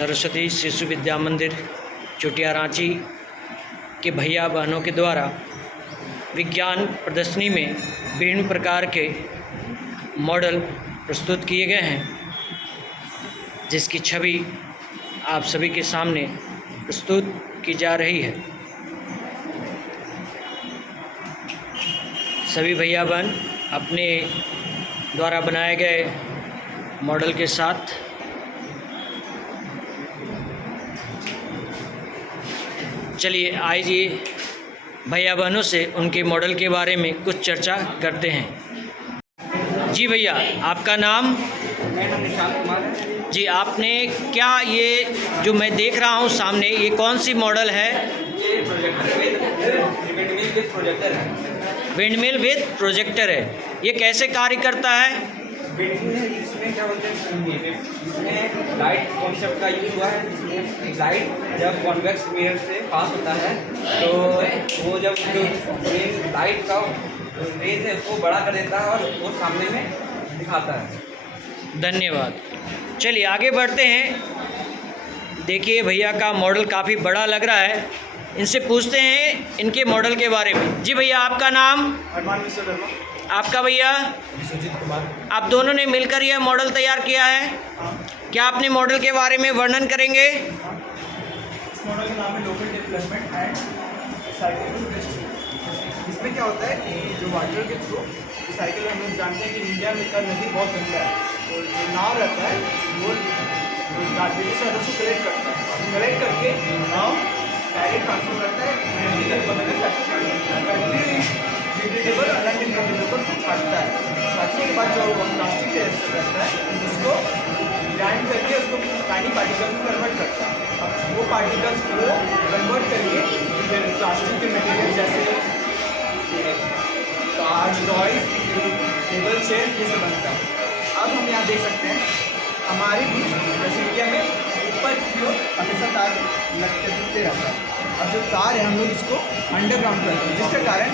सरस्वती शिशु विद्या मंदिर चुटिया रांची के भैया बहनों के द्वारा विज्ञान प्रदर्शनी में विभिन्न प्रकार के मॉडल प्रस्तुत किए गए हैं, जिसकी छवि आप सभी के सामने प्रस्तुत की जा रही है। सभी भैया बहन अपने द्वारा बनाए गए मॉडल के साथ चलिए आइए भैया बहनों से उनके मॉडल के बारे में कुछ चर्चा करते हैं। जी भैया, आपका नाम? मेरा नाम निशांत कुमार है। जी, आपने क्या ये जो मैं देख रहा हूँ सामने, ये कौन सी मॉडल है? ये विंडमिल विद प्रोजेक्टर है। विंडमिल विद प्रोजेक्टर है। ये कैसे कार्य करता है? विंडमिल है, इसमें क्या बोलते हैं, इसमें लाइट कॉन्सेप्ट का यूज हुआ है। इसमें लाइट जब कॉन्वेक्स मिरर से पास होता है तो वो जब जो लाइट का रेज है उसको बड़ा कर देता है और वो सामने में दिखाता है। धन्यवाद। चलिए आगे बढ़ते हैं। देखिए भैया का मॉडल काफ़ी बड़ा लग रहा है, इनसे पूछते हैं इनके मॉडल के बारे में। जी भैया, आपका नाम? अरमान विश्वकर्मा। आपका भैया? सुजीत कुमार। आप दोनों ने मिलकर यह मॉडल तैयार किया है। क्या अपने मॉडल के बारे में वर्णन करेंगे? इस मॉडल का नाम है लोकल डेवलपमेंट एंड साइकिल। इसमें क्या होता है कि जो वाटर के थ्रू साइकिल, हम लोग जानते हैं कि इंडिया में का नदी बहुत गंदा है, तो जो नाव रहता है वो गार्बेज से उसको कलेक्ट करता है, कलेक्ट करके नाव डायरेक्ट ट्रांसफर करता है नदी के बगल में फैक्ट्री डिग्रेडेबल और नॉन डिग्रेडेबल को काटता है। काटने के बाद जो प्लास्टिक रहता है उसको ग्राइंड करके उसको टाइनी पार्टिकल्स में कन्वर्ट करता है। अब वो पार्टिकल्स को कन्वर्ट करके प्लास्टिक के मटेरियल जैसे कार्ड, टॉयज, टेबल, चेयर ये सब बनता है। अब हम यहाँ देख सकते हैं हमारे भी जैसे इंडिया में ऊपर की ओर हमेशा तार लगते रहता है। अब जो तार है हम लोग इसको अंडरग्राउंड करते हैं, जिसके कारण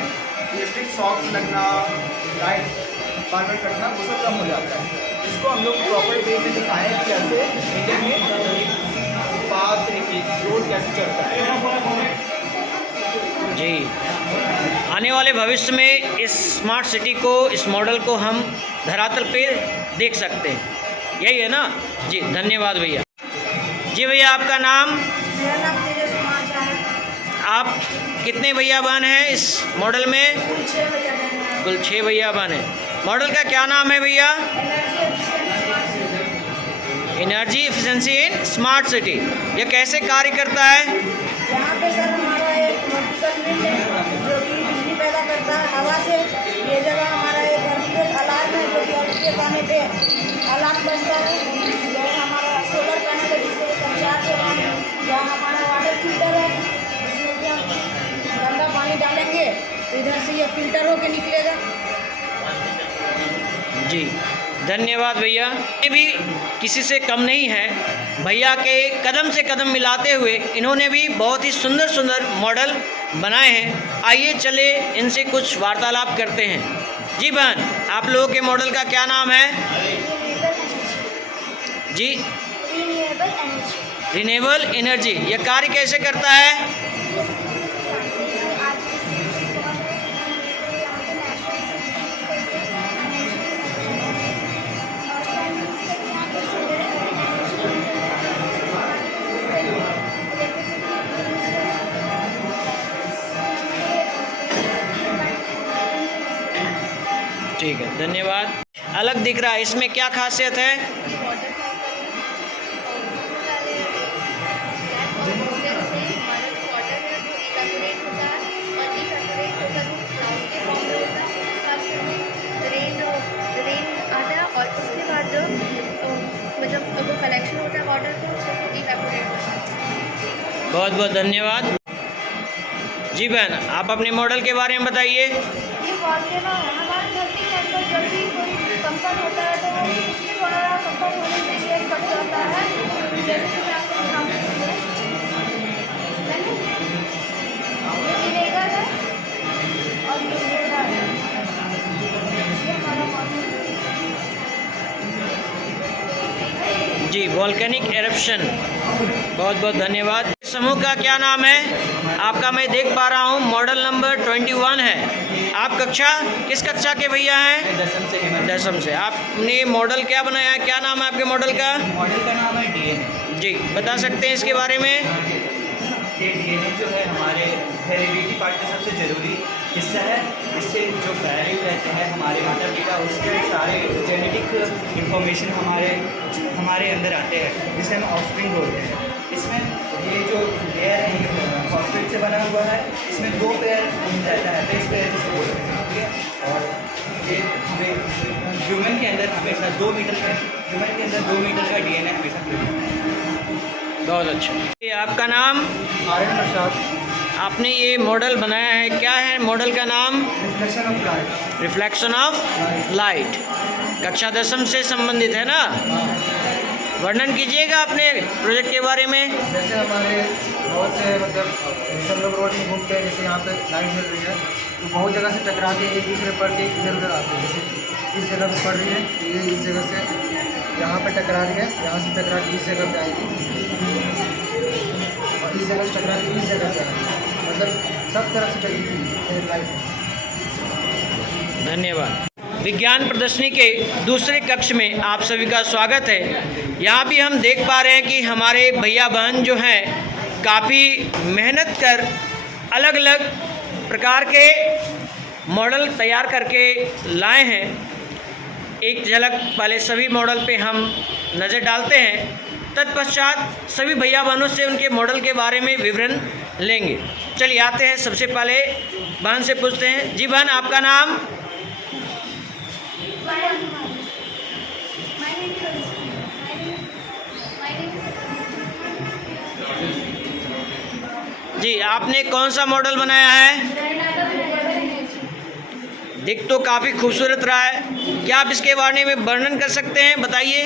इलेक्ट्रिक शॉक्स लगना, लाइट बार बार कटना वो सब कम हो जाता है। इसको हम लोग प्रॉपर वे में दिखाएँ कि कैसे इंडिया में पाथ एक रोड कैसे चलता है। जी, आने वाले भविष्य में इस स्मार्ट सिटी को, इस मॉडल को हम धरातल पे देख सकते हैं, यही है ना? जी धन्यवाद भैया। जी भैया, आपका नाम? मेरा नाम तेजस कुमार है। आप कितने भैया बहन हैं इस मॉडल में? कुल 6 भैया बहन हैं। कुल 6 भैया बहन हैं। मॉडल का क्या नाम है भैया? एनर्जी एफिशिएंसी इन स्मार्ट सिटी। यह कैसे कार्य करता है? यहाँ पे सर हमारा एक वर्टिकल मिल है जो कि बिजली पैदा करता है हवा से। ये जगह हमारा एक वर्टिकल अलार्म है जो कि उसके पाने पे अलार्म बजता है। जो हमारा सोलर पैनल है जिससे संचार के बाद जहाँ हमारा वाटर फिल्टर है, जिसमें कि हम गंदा पानी डालेंगे तो इधर से ये फिल्टर होके निकलेगा। जी धन्यवाद भैया। ये भी किसी से कम नहीं है, भैया के कदम से कदम मिलाते हुए इन्होंने भी बहुत ही सुंदर सुंदर मॉडल बनाए हैं। आइए चले इनसे कुछ वार्तालाप करते हैं। जी बहन, आप लोगों के मॉडल का क्या नाम है? जी, रिन्यूएबल एनर्जी। यह कार्य कैसे करता है? ठीक है, धन्यवाद। अलग दिख रहा है, इसमें क्या खासियत है? और उसके बाद जो मतलब वो कलेक्शन होता है वाटर का, उसको इवेपोरेट होता है। बहुत बहुत धन्यवाद। जी बहन, आप अपने मॉडल के बारे में बताइए। ये वॉल्केनो है हमारे धरती के अंदर। जब भी कोई कंपन होता है तो इसमें थोड़ा कंपन होने से ये कट जाता है। जैसे कि मैं आपको दिखाऊंगी, ये विनेगर है और ये सोडा है। ये हमारा मॉडल। जी, वॉल्केनिक एरप्शन। बहुत बहुत धन्यवाद। समूह का क्या नाम है आपका? मैं देख पा रहा हूँ मॉडल नंबर 21 है। आप कक्षा किस कक्षा के भैया हैं? 10वीं से हेमंत। 10वीं से। आपने मॉडल क्या बनाया है? क्या नाम है आपके मॉडल का? मॉडल का नाम है DNA। जी, बता सकते हैं इसके बारे में? ये DNA जो है हमारे हेरिडिटी पार्ट का सबसे ज़रूरी हिस्सा है। इससे जो वैल्यू रहते हैं हमारे माता पिता, उसके सारे जेनेटिक इंफॉर्मेशन हमारे अंदर आते हैं, जिसे हम ऑफस्प्रिंग बोलते हैं। इसमें ये जो लेयर है ये फॉस्फेट से बना हुआ है। इसमें 2 पेयर रहता है, बेस पेयर जिसको बोलते हैं, ठीक है। और ये हमें ह्यूमन के अंदर हमेशा 2 मीटर का DNA हमेशा प्रोड्यूस है। बहुत अच्छा। ये आपका नाम? आर्यन प्रसाद। आपने ये मॉडल बनाया है, क्या है मॉडल का नाम? Reflection of light. Reflection of light. कक्षा 10वीं से संबंधित है ना? वर्णन कीजिएगा अपने प्रोजेक्ट के बारे में। जैसे हमारे बहुत से मतलब सब लोग रोड में घूमते हैं, जैसे यहाँ पे लाइट जल रही है तो बहुत जगह से टकरा के एक दूसरे पर के इधर उधर आते हैं। जैसे इस जगह पे पड़ रही है तो ये इस जगह से यहाँ पे टकरा रही है, यहाँ से टकरा के इस जगह पे आएगी और इस जगह से टकरा के इस जगह पे आएगी। मतलब सब तरह से टकरी लाइट है। धन्यवाद। विज्ञान प्रदर्शनी के दूसरे कक्ष में आप सभी का स्वागत है। यहाँ भी हम देख पा रहे हैं कि हमारे भैया बहन जो हैं काफ़ी मेहनत कर अलग अलग प्रकार के मॉडल तैयार करके लाए हैं। एक झलक पहले सभी मॉडल पे हम नज़र डालते हैं, तत्पश्चात सभी भैया बहनों से उनके मॉडल के बारे में विवरण लेंगे। चलिए आते हैं, सबसे पहले बहन से पूछते हैं। जी बहन, आपका नाम? जी, आपने कौन सा मॉडल बनाया है? दिख तो काफ़ी खूबसूरत रहा है। क्या आप इसके बारे में वर्णन कर सकते हैं? बताइए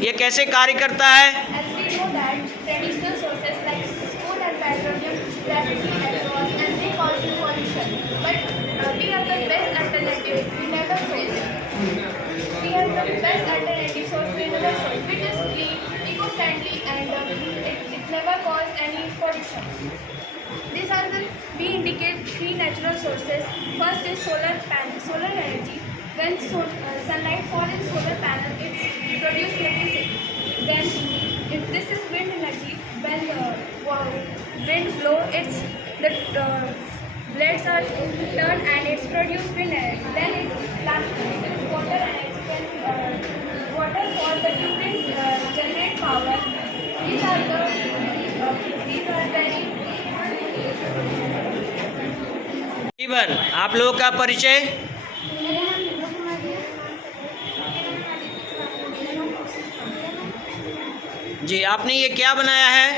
ये कैसे कार्य करता है? We indicate 3 natural sources. First is solar energy. When sunlight falls in solar panel, it produces electricity. Then, if this is wind energy, when wind blows, the blades are turned and it's produced wind energy. Then it's water energy. When water falls, the turbine generate power. These are very जीवन, आप लोगों का परिचय? जी, आपने ये क्या बनाया है?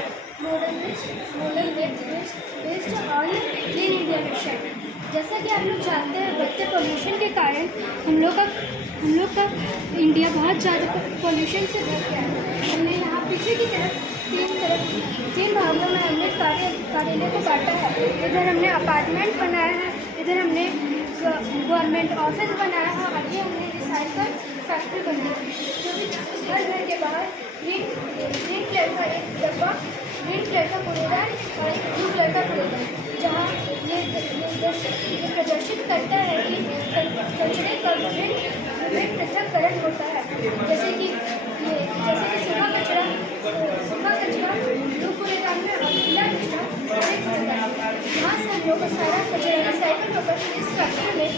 जैसा कि आप लोग जानते हैं, बढ़ते पोल्यूशन के कारण हम लोग का इंडिया बहुत ज़्यादा पोल्यूशन से भर गया है। हमने यहाँ पीछे की तरफ तीन भागों में हमने कार्यालय को बांटा है। इधर हमने अपार्टमेंट बनाया है, इधर हमने गवर्नमेंट ऑफिस बनाया है और ये हमने रिसाइकल फैक्ट्री बनाई है। जो कि हर घर के बाहर ग्रीन कलर का एक डब्बा, ग्रीन कलर का कूड़ेदान और एक ब्लू कलर का कूड़ेदान, जहाँ ये प्रदर्शित करता है कि कचरे का विभिन्न पृथक्करण होता है। जैसे कि सूखा कचरा ब्लू कूड़ेदान में और गीला कचरा ग्रीन कूड़ेदान में। यहाँ से हम लोग का सारा कचरा रिसाइकल होकर इस फैक्ट्री में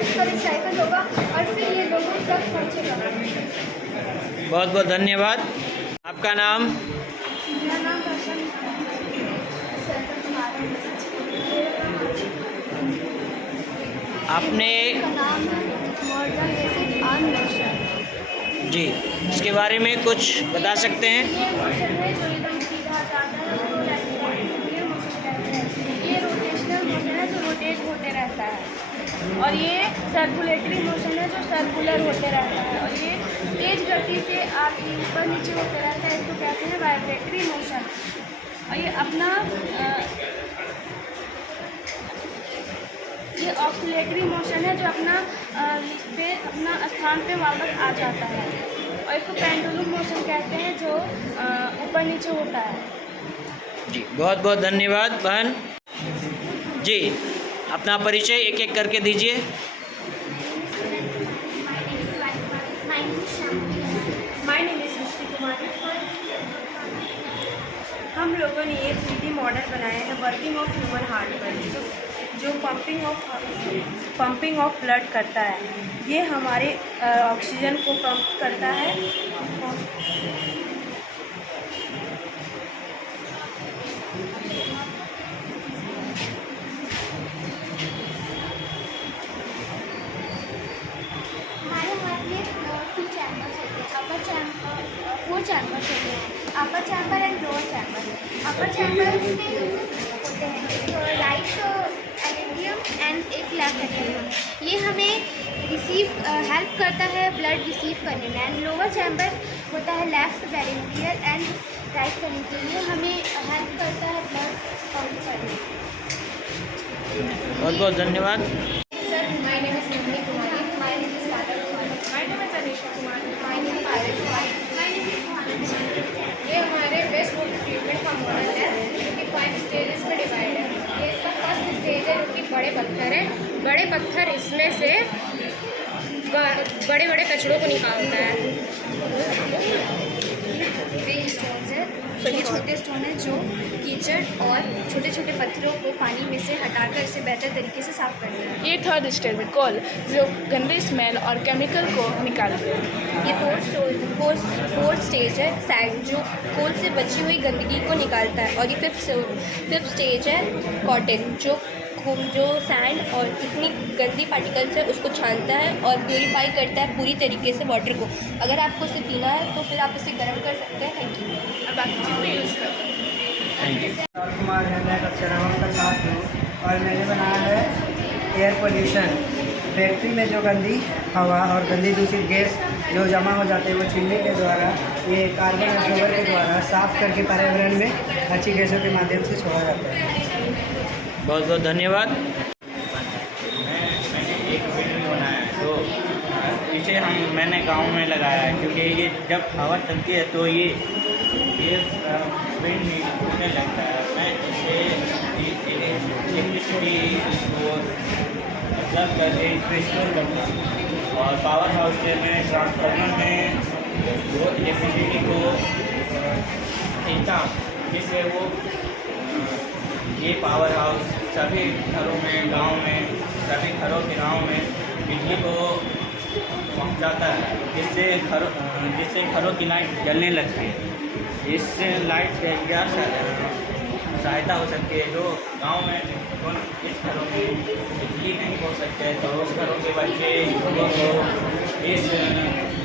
इसका रिसाइकल होगा और फिर ये लोगों तक पहुँचेगा। बहुत बहुत धन्यवाद। आपका नाम? मेरा नाम दर्शन है। आपने नाम मॉडल बेसिक आन मोशन। जी, इसके बारे में कुछ बता सकते हैं? ये मोशन है जो एकदम सीधा जाता है, उसको ये मोशन कहते हैं। ये रोटेशनल मोशन है जो रोटेट होते रहता है और ये सर्कुलेटरी मोशन है जो सर्कुलर होते रहता है और ये तेज गति से आगे ऊपर नीचे होते रहता है। इसको कहते हैं वाइब्रेटरी मोशन। और ये ऑक्सीलेटरी मोशन है जो अपना स्थान पे वापस आ जाता है। और इसको पेंडुलम मोशन कहते हैं, जो ऊपर नीचे होता है। जी बहुत बहुत धन्यवाद बहन जी। अपना परिचय एक एक करके दीजिए। माय नेम इज सृष्टि कुमारी। हम लोगों ने ये 3D मॉडल बनाया है वर्किंग ऑफ ह्यूमन हार्ट पर, जो पंपिंग ऑफ ब्लड करता है। ये हमारे ऑक्सीजन को पंप करता है। हमारे हाथ में 2 चैम्बर्स होते हैं, अपर चैम्बर 4 चैम्बर्स होते हैं, upper chamber and lower chamber. Upper chamber में होते हैं तो राइट एटेरियम एंड एक लेफ्ट एटेरियम। ये हमें हेल्प करता है ब्लड रिसीव करने में। एंड लोअर चैम्बर होता है लेफ्ट वेरिएंटियर एंड राइट वेरिएंटियर। ये हमें हेल्प करता है ब्लड पंप करने में। बहुत बहुत धन्यवाद। Sir, my name is Nandini Kumari. My name is Radha Kumari. My name is Anisha Kumari. My name is Aarti Kumari. My name is ये हमारे वेस्ट वाटर ट्रीटमेंट का मॉडल है, जो कि 5 स्टेजेस में डिवाइड है। ये इसका फर्स्ट स्टेज है, जो कि बड़े पत्थर है। बड़े पत्थर इसमें से बड़े बड़े कचड़ों को निकालता है। बिग स्टोन्स है, ये छोटे स्टोन है जो कीचड़ और छोटे छोटे पत्थरों को पानी में से हटाकर इसे बेहतर तरीके से साफ करता है। ये थर्ड स्टेज है कोल, जो गंदे स्मेल और केमिकल को निकालते हैं। ये फोर्थ स्टेज है सैंड, जो कोल से बची हुई गंदगी को निकालता है। और ये फिफ्थ स्टेज है कॉटन, जो सैंड और इतनी गंदी पार्टिकल्स है उसको छानता है और प्यूरीफाई करता है पूरी तरीके से वाटर को। अगर आपको इसे पीना है तो फिर आप इसे गर्म कर सकते हैं। Thank you. और बाकी चीज़ें यूज़ करते हैं। Thank you. राज कुमार है, मैं कक्षा 9 का छात्र हूँ और मैंने बनाया है एयर पोल्यूशन। फैक्ट्री में जो गंदी हवा और गंदी दूषित गैस जो जमा हो जाते हैं, वो चिमनी के द्वारा, ये कार्बन अब्जॉर्बर के द्वारा साफ करके पर्यावरण में अच्छी गैसों के माध्यम से छोड़ा जाता है। बहुत बहुत धन्यवाद। मैंने एक बिल्डिंग बनाया है, तो पीछे मैंने गांव में लगाया है, क्योंकि ये जब हवा चलती है तो ये विंड उड़ने लगता है। मैं इसे इलेक्ट्रिसिटी को ऑब्जर्व करके स्टोर करता हूँ और पावर हाउस से मैं ट्रांसफार्मर में वो इलेक्ट्रिसिटी को खींचता हूँ, जिससे वो ये पावर हाउस सभी घरों में, गांव में, सभी घरों के गांव में बिजली को पहुंचाता है, जिससे घरों की लाइट जलने लगती है। इससे लाइट से क्या सहायता हो सकती है, जो गांव में इस घरों में बिजली नहीं हो सकते हैं, तो उस घरों के बच्चे युवकों को इस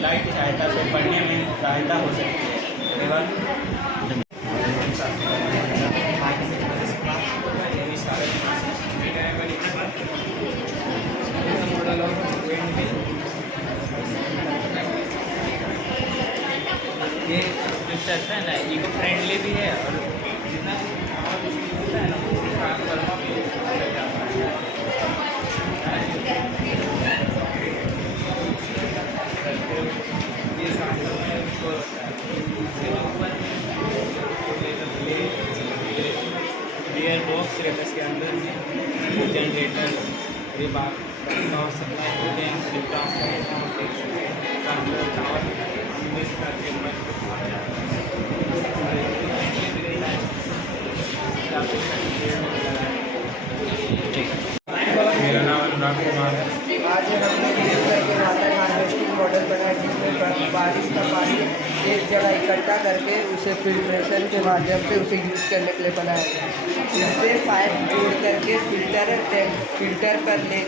लाइट की सहायता से पढ़ने में सहायता हो सकती है। एवं ये जो चलता है ना, इको फ्रेंडली भी है और जितना होता है ना ट्रांसफार्मर भी ये ट्रांसफार्मर उसको गियर बॉक्स रहता है, इसके अंदर जनरेटर, ये बात पावर सप्लाई होते हैं, ट्रांसफार्मर टावर मेरा नाम अनुराग कुमार है। आज हमने यूज करके वाटर हार्वेस्टिंग मॉडल बनाया, जिसमें बारिश का पानी एक जगह इकट्ठा करके उसे फिल्ट्रेशन के माध्यम से उसे यूज़ करने के लिए बनाया गया। इससे पाइप जोड़ करके फिल्टर पर ले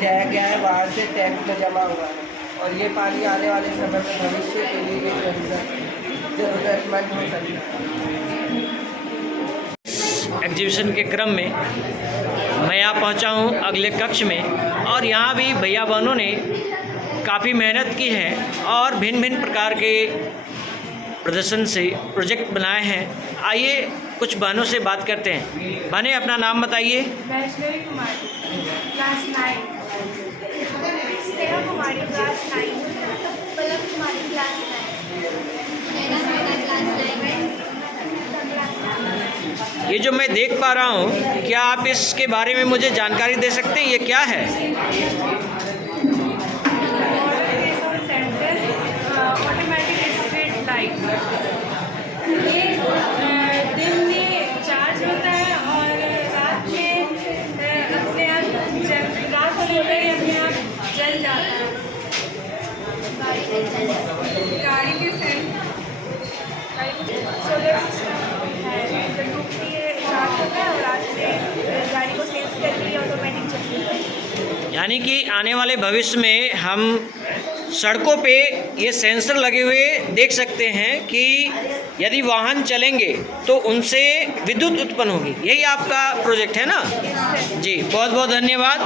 जाया गया है, बाहर से टैंक में जमा हुआ है और ये पानी आने वाले समय में भविष्य के लिए ज़रूरतमंद हो सकता है। एग्जीबिशन के क्रम में मैं यहाँ पहुँचा हूँ अगले कक्ष में, और यहाँ भी भैया बहनों ने काफ़ी मेहनत की है और भिन्न भिन्न प्रकार के प्रदर्शन से प्रोजेक्ट बनाए हैं। आइए कुछ बहनों से बात करते हैं। बहनें अपना नाम बताइए। वैष्णवी कुमारी, क्लास 9। स्नेहा कुमारी, क्लास 9। सोलह कुमारी क्लास 9। ये जो मैं देख पा रहा हूँ, क्या आप इसके बारे में मुझे जानकारी दे सकते हैं, ये क्या है? ऑटोमेटिक स्ट्रीट लाइट, ये दिन में चार्ज होता है और रात में अपने आप रात होने पर अपने आप जल जाता है। गाड़ी के सोलर सिस्टम है, जब धूप ये चार्ज होता है और रात में गाड़ी को सेंस करके ऑटोमेटिक चलती है। यानी कि आने वाले भविष्य में हम सड़कों पे ये सेंसर लगे हुए देख सकते हैं कि यदि वाहन चलेंगे तो उनसे विद्युत उत्पन्न होगी। यही आपका प्रोजेक्ट है ना जी? बहुत बहुत धन्यवाद।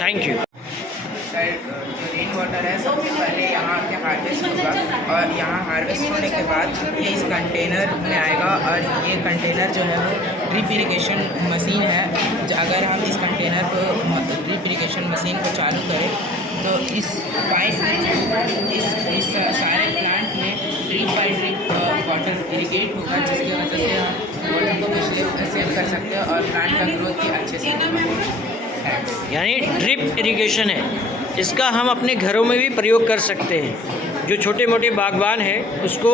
Thank you. सर, जो रेन वाटर है सबसे पहले यहाँ आके हार्वेस्ट होगा और यहाँ हार्वेस्ट होने के बाद ये इस कंटेनर में आएगा और ये कंटेनर जो है वो ड्रिप इरिगेशन मशीन है। अगर हम इस कंटेनर को ड्रिप इरिगेशन मशीन को चालू करें तो इस पाइप इस सारे प्लांट में drip by drip water irrigate होगा, जिसकी वजह से हम वाटर को भी सेव कर सकते हैं और प्लांट का ग्रोथ भी अच्छे से होगा। यानी ड्रिप इरिगेशन है, इसका हम अपने घरों में भी प्रयोग कर सकते हैं। जो छोटे मोटे बागवान हैं उसको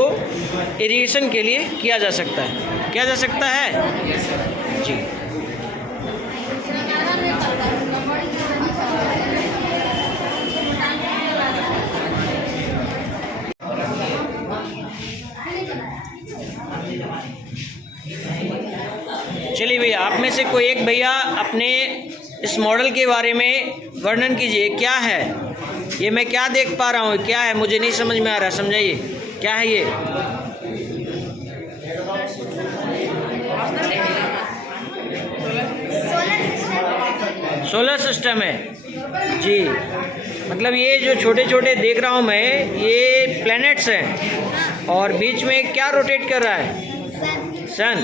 इरिगेशन के लिए किया जा सकता है। किया जा सकता है जी। चलिए भैया, आप में से कोई एक भैया अपने इस मॉडल के बारे में वर्णन कीजिए। क्या है ये? मैं क्या देख पा रहा हूँ, क्या है? मुझे नहीं समझ में आ रहा, समझाइए क्या है ये? सोलर सिस्टम है जी। मतलब ये जो छोटे छोटे देख रहा हूँ मैं, ये प्लैनेट्स हैं और बीच में क्या रोटेट कर रहा है? सन।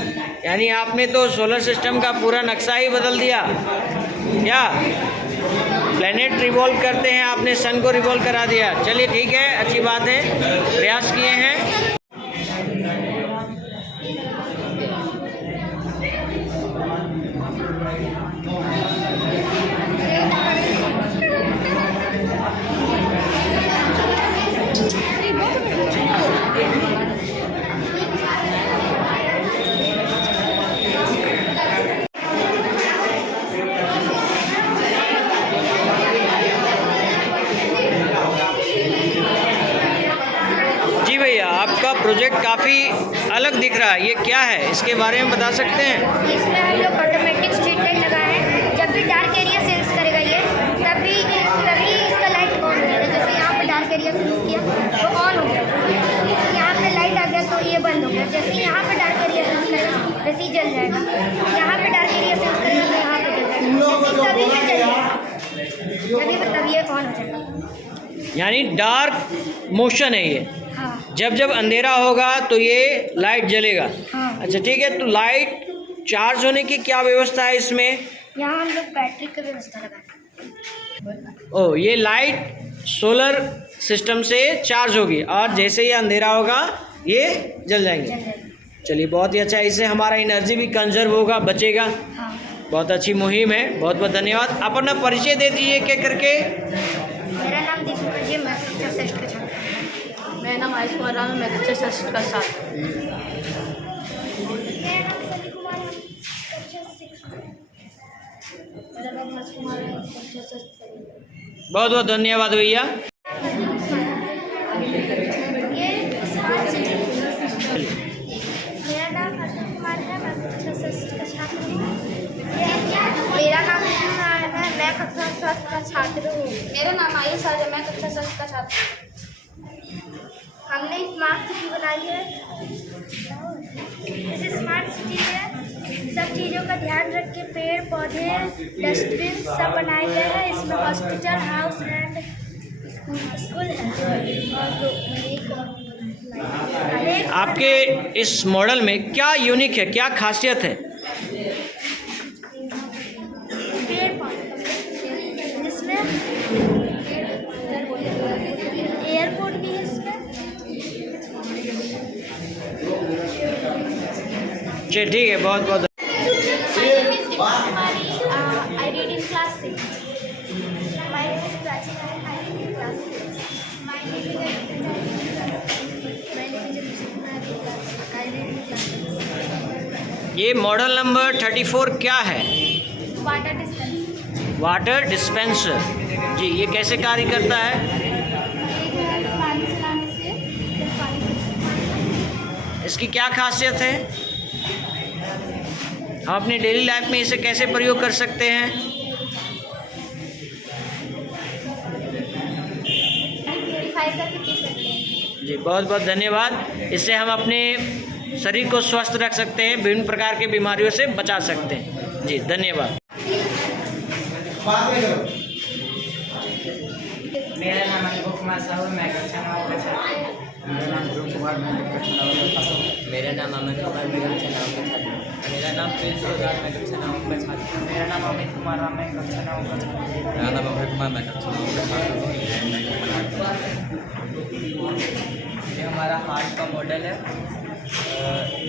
यानी आपने तो सोलर सिस्टम का पूरा नक्शा ही बदल दिया क्या? प्लैनेट रिवॉल्व करते हैं, आपने सन को रिवॉल्व करा दिया। चलिए ठीक है, अच्छी बात है, प्रयास किए हैं। आपका प्रोजेक्ट काफ़ी अलग दिख रहा है, ये क्या है? इसके बारे में बता सकते हैं? इसमें हम लोग ऑटोमेटिक स्ट्रीट लाइट लगाए हैं। जब भी डार्क एरिया सेंस करेगा ये, तभी इसका लाइट ऑन हो जाएगा। जैसे यहाँ पे डार्क एरिया सेंस किया तो ऑन हो गया, यहाँ पे लाइट आ गया तो ये बंद हो गया। जैसे यहाँ पे डार्क एरिया सेंस करेगा वैसे ही जल जाएगा। यहाँ पे डार्क एरिया सेंस करेगा तो यहाँ पे जल जाएगा, तभी ये जल जाएगा, तभी मतलब ये ऑन हो जाएगा। यानी डार्क मोशन है ये। हाँ। जब जब अंधेरा होगा तो ये लाइट जलेगा। हाँ। अच्छा ठीक है, तो लाइट चार्ज होने की क्या व्यवस्था है इसमें? यहाँ हम लोग बैटरी की व्यवस्था लगाए। ओ, ये लाइट सोलर सिस्टम से चार्ज होगी और जैसे ही अंधेरा होगा ये जल जाएंगे। चलिए बहुत ही अच्छा, इससे हमारा एनर्जी भी कंजर्व होगा, बचेगा। हाँ। बहुत अच्छी मुहिम है, बहुत बहुत धन्यवाद। अपना परिचय दे दीजिए क्या करके। मेरा नाम दीपक जी, मैं कक्षा 6 का छात्र। मेरा नाम आयुष कुमार राम, मैं कक्षा 6 का छात्र। बहुत बहुत धन्यवाद भैया। मेरा नाम अशोक कुमार है, मैं कक्षा 6 का छात्र हूँ। मेरा नाम है, मैं कक्षा 7 का छात्र हूँ। मेरा नाम आयुष है, मैं कक्षा 7 का छात्र हूँ। हमने स्मार्ट सिटी बनाई है। इस स्मार्ट सिटी में सब चीज़ों का ध्यान रख के पेड़ पौधे डस्टबिन सब बनाए गए हैं। इसमें हॉस्पिटल हाउस एंड स्कूल है। आपके इस मॉडल में क्या यूनिक है, क्या खासियत है? पेड़ पौधे जिसमें एयरपोर्ट भी है इसमें। चलिए ठीक है, बहुत बहुत I read in class 6. My name is Prachi and I read in class 6. My name is I read in class 6. ये मॉडल नंबर 34 क्या है? Water dispenser. Water dispenser. जी, ये कैसे कार्य करता है? पानी चलाने से पानी इसकी क्या खासियत है? हम अपनी डेली लाइफ में इसे कैसे प्रयोग कर सकते हैं? प्योरीफाई करके पी सकते हैं। जी, बहुत बहुत धन्यवाद। इससे हम अपने शरीर को स्वस्थ रख सकते हैं, विभिन्न प्रकार की बीमारियों से बचा सकते हैं। जी, धन्यवाद। मेरा नाम अनुभव कुमार साहू, मैं कक्षा 9 का छात्र हूँ। मेरा नाम ध्रुव कुमार, मैं कक्षा 9 का छात्र हूँ। मेरा नाम अमन कुमार, मैं कक्षा 9 का छात्र हूँ। मेरा नाम प्रिंस रोगार, मैं कक्षा 9 का छात्र हूँ। मेरा नाम अमित कुमार, मैं कक्षा 9 का छात्र हूँ। मेरा नाम अभय कुमार, मैं कक्षा 9 का छात्र हूँ। ये हमारा हार्ट का मॉडल है।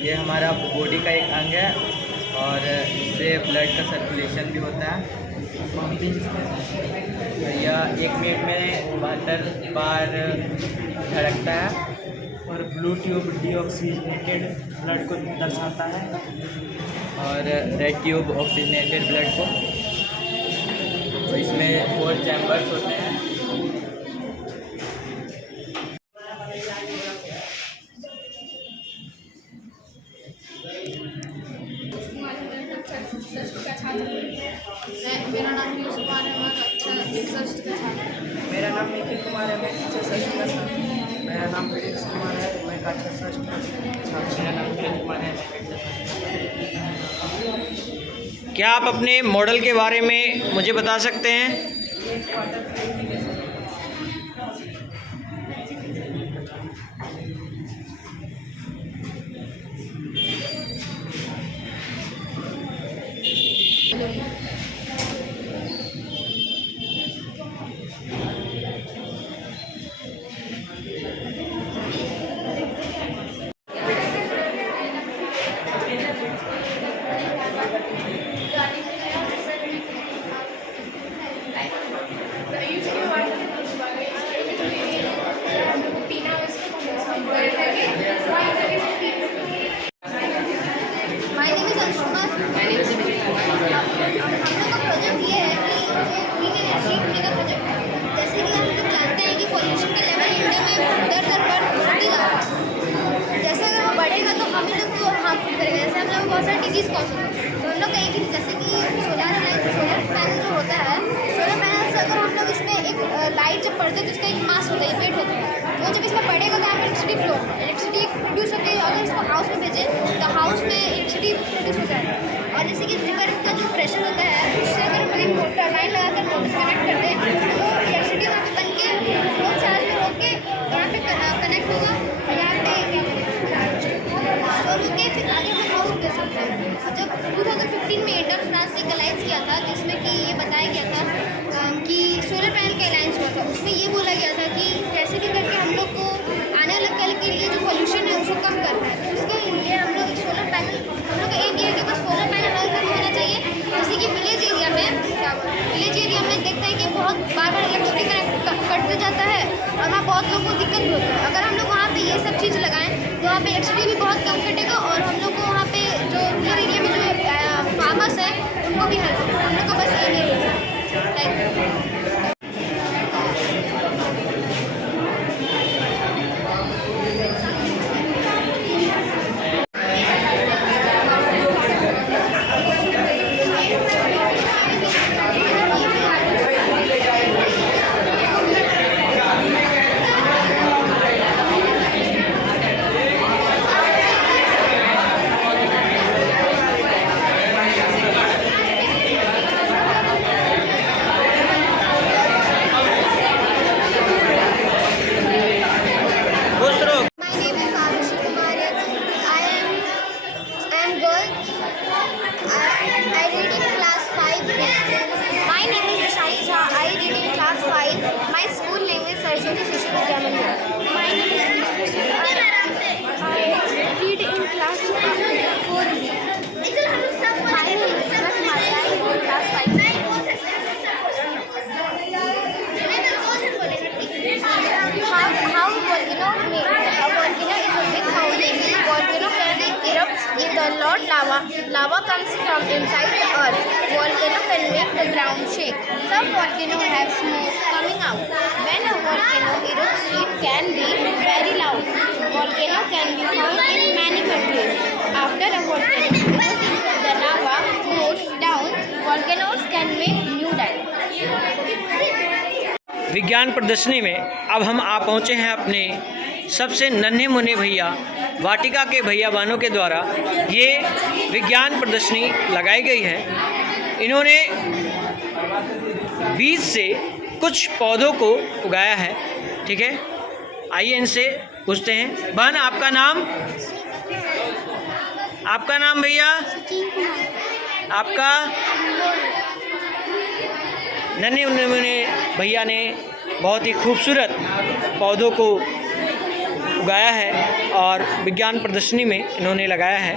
ये हमारा बॉडी का एक अंग है और इससे ब्लड का सर्कुलेशन भी होता है। यह 1 मिनट में 72 बार धड़कता है और ब्लू ट्यूब डीऑक्सीजनेटेड ब्लड को दर्शाता है। और रेड ट्यूब ऑक्सीजनेटेड ब्लड को। तो इसमें 4 चैम्बर्स होते हैं। मेरा नाम पीयूष कुमार है, मैं कक्षा 6 का छात्र हूँ। मेरा नाम निखिल कुमार है, मैं कक्षा 6 का छात्र हूँ। मेरा नाम प्रिंस कुमार है, मैं कक्षा 6 का छात्र। मेरा नाम प्रिंस कुमार है, मैं कक्षा 6। क्या आप अपने मॉडल के बारे में मुझे बता सकते हैं? My name is Anshuma. हम लोग का प्रोजेक्ट ये है कि ग्रीन एनर्जी का प्रोजेक्ट है। जैसे कि हम लोग जानते हैं कि पॉल्यूशन का लेवल इंडिया में दर दर पर बढ़ते जा रहा है। जैसे अगर वो बढ़ेगा तो हम लोग को हार्मफुल करेगा। जैसे हम लोग बहुत सारे डिजीज कॉज होते हैं। तो हम लोग का एक ही जैसे कि सोलर पैनल जो होता है, सोलर पैनल से अगर हम लोग इसमें एक लाइट जब पड़ते हैं तो उसका एक मास होता है, वेट होता है। तो जब इसमें पड़ेगा तो यहाँ पर इलेक्ट्रिसिटी फ्लो इलेक्ट्रिसिटी प्रोड्यूस होती है। अगर इसको हाउस में भेजें तो हाउस में इलेक्ट्रिसिटी प्रोड्यूस हो जाएगा। और जैसे कि रिवर का जो प्रेशर होता है उससे अगर हम एक मोटर लाइन लगाकर मोटर कनेक्ट करते हैं तो इलेक्ट्रिसिटी वहाँ पे बन के फ्लो चार्ज में होकर यहाँ पे कनेक्ट होगा और यहाँ पे और उसके फिर आगे हम हाउस में भेज सकते हैं। जब 2015 में इंटर फ्रांस ने एक अलायंस किया था जिसमें कि ये बताया गया था कि सोलर पैनल का अलायंस हुआ था। उसमें ये बोला गया था कि कैसे भी करके हम लोग को आने वाले कल के लिए जो पॉल्यूशन है उसको कम करना है। तो उसके लिए हम लोग सोलर पैनल हम लोग का एक ये है कि बस सोलर पैनल हर घर में होना चाहिए। जैसे कि विलेज एरिया में देखते हैं कि बहुत बार इलेक्ट्रिसिटी कनेक्ट कटते जाता है और वहाँ बहुत लोगों को दिक्कत भी होती है। अगर हम लोग वहाँ पे ये सब चीज़ लगाएं तो वहाँ पे इलेक्ट्रिसिटी भी बहुत कम कटेगा और हम लोग को वहाँ पे जो रूरल एरिया में जो फार्मर्स है उनको भी हेल्प होगा। हम लोग को बस यही है। Thank you. a lot lava. Lava comes from inside the earth. Volcano can make the ground shake. Some volcanoes have smoke coming out. When a volcano erupts, it can be very loud. Volcano can be found in many countries. After a volcano erupts, the lava goes down. Volcanoes can make new dike. विज्ञान प्रदर्शनी में अब हम आ पहुँचे हैं अपने सबसे नन्हे मुन्ने भैया वाटिका के भैया बहनों के द्वारा ये विज्ञान प्रदर्शनी लगाई गई है। इन्होंने बीज से कुछ पौधों को उगाया है। ठीक है, आइए इनसे पूछते हैं। बहन, आपका नाम? आपका नाम भैया? आपका? नन्हे मुन्ने भैया ने बहुत ही खूबसूरत पौधों को उगाया है और विज्ञान प्रदर्शनी में इन्होंने लगाया है।